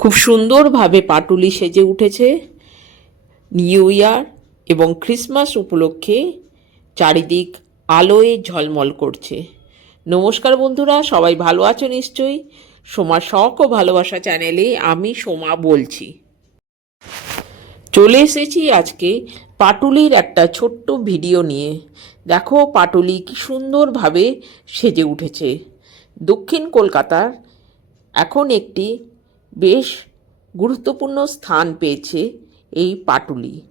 খুব সুন্দরভাবে পাটুলি সেজে উঠেছে। নিউ ইয়ার এবং ক্রিসমাস উপলক্ষে চারিদিক আলোয় ঝলমল করছে। নমস্কার বন্ধুরা, সবাই ভালো আছো নিশ্চয়ই? সোমা শখ ও ভালোবাসা চ্যানেলে আমি সোমা বলছি। চলে এসেছি আজকে পাটুলির একটা ছোট্ট ভিডিও নিয়ে। দেখো পাটুলি কি সুন্দরভাবে সেজে উঠেছে। দক্ষিণ কলকাতার এখন একটি বেশ গুরুত্বপূর্ণ স্থান পেয়েছে এই পাটুলি।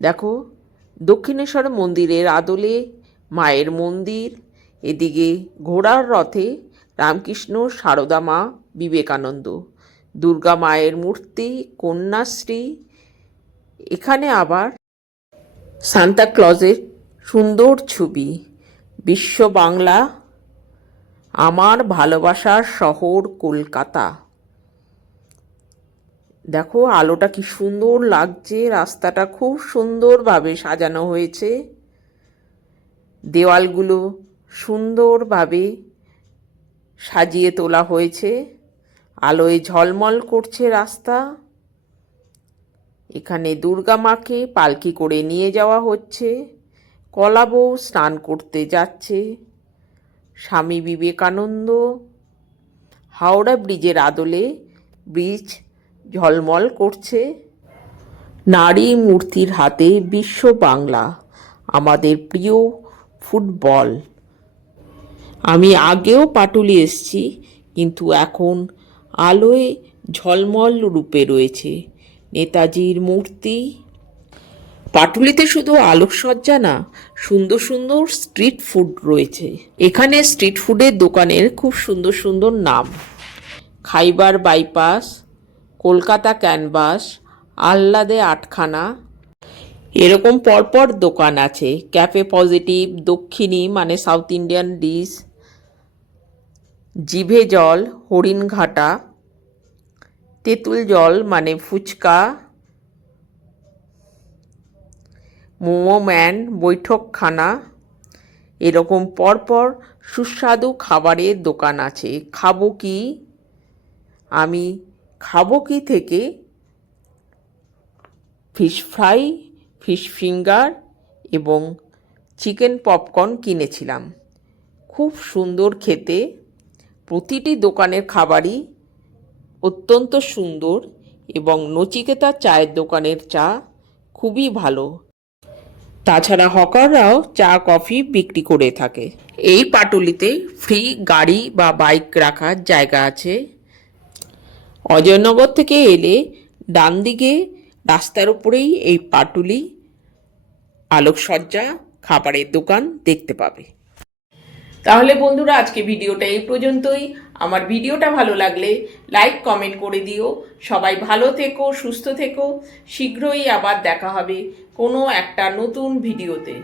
দেখো, দক্ষিণেশ্বর মন্দিরের আদলে মায়ের মন্দির, এদিকে ঘোড়ার রথে রামকৃষ্ণ, সারদা মা, বিবেকানন্দ। দুর্গা মায়ের মূর্তি, কন্যাশ্রী, এখানে আবার সান্তা ক্লজের সুন্দর ছবি। বিশ্ব বাংলা, আমার ভালোবাসার শহর কলকাতা। দেখো, আলোটা কি সুন্দর লাগছে, রাস্তাটা খুব সুন্দরভাবে সাজানো হয়েছে। দেওয়ালগুলো সুন্দরভাবে সাজিয়ে তোলা হয়েছে। আলোয় ঝলমল করছে রাস্তা। এখানে দুর্গা মাকে পালকি করে নিয়ে যাওয়া হচ্ছে। কলাবউ স্নান করতে যাচ্ছে। স্বামী বিবেকানন্দ হাওড়া ব্রিজের আদলে ব্রিজ ঝলমল করছে। নারী মূর্তির হাতে বিশ্ব বাংলা, আমাদের প্রিয় ফুটবল। আমি আগেও পাটুলি এসছি, কিন্তু এখন আলোয় ঝলমল রূপে রয়েছে নেতাজির মূর্তি। পাটুলিতে শুধু আলোকসজ্জা না, সুন্দর সুন্দর স্ট্রিট ফুড রয়েছে। এখানে স্ট্রিট ফুডের দোকানের খুব সুন্দর সুন্দর নাম। খাইবার বাইপাস কলকাতা ক্যানভাস, আহ্লাদে আটখানা। এরকম পরপর দোকান আছে। ক্যাফে পজিটিভ, দক্ষিণী মানে সাউথ ইন্ডিয়ান ডিশ। জিভে জল হরিণঘাটা তেঁতুল জল মানে ফুচকা। মোমো ম্যান, বৈঠকখানা। এরকম পরপর সুস্বাদু খাবারের দোকান আছে। খাব কি? আমি খাব কি থেকে? ফিশ ফ্রাই, ফিশ ফিঙ্গার এবং চিকেন পপকর্ন কিনেছিলাম। খুব সুন্দর খেতে। প্রতিটি দোকানের খাবারই অত্যন্ত সুন্দর এবং নচিকেতা চায়ের দোকানের চা খুবই ভালো। তাছাড়া হকাররাও চা, কফি বিক্রি করে থাকে। এই পাটুলিতে ফ্রি গাড়ি বা বাইক রাখার জায়গা আছে। অজয়নগর থেকে এলে ডান দিকে রাস্তার উপরেই এই পাটুলি, আলোকসজ্জা, খাবারের দোকান দেখতে পাবে। তাহলে বন্ধুরা, আজকে ভিডিওটা এই পর্যন্তই। আমার ভিডিওটা ভালো লাগলে লাইক, কমেন্ট করে দিও। সবাই ভালো থেকো, সুস্থ থেকো। শীঘ্রই আবার দেখা হবে কোনো একটা নতুন ভিডিওতে।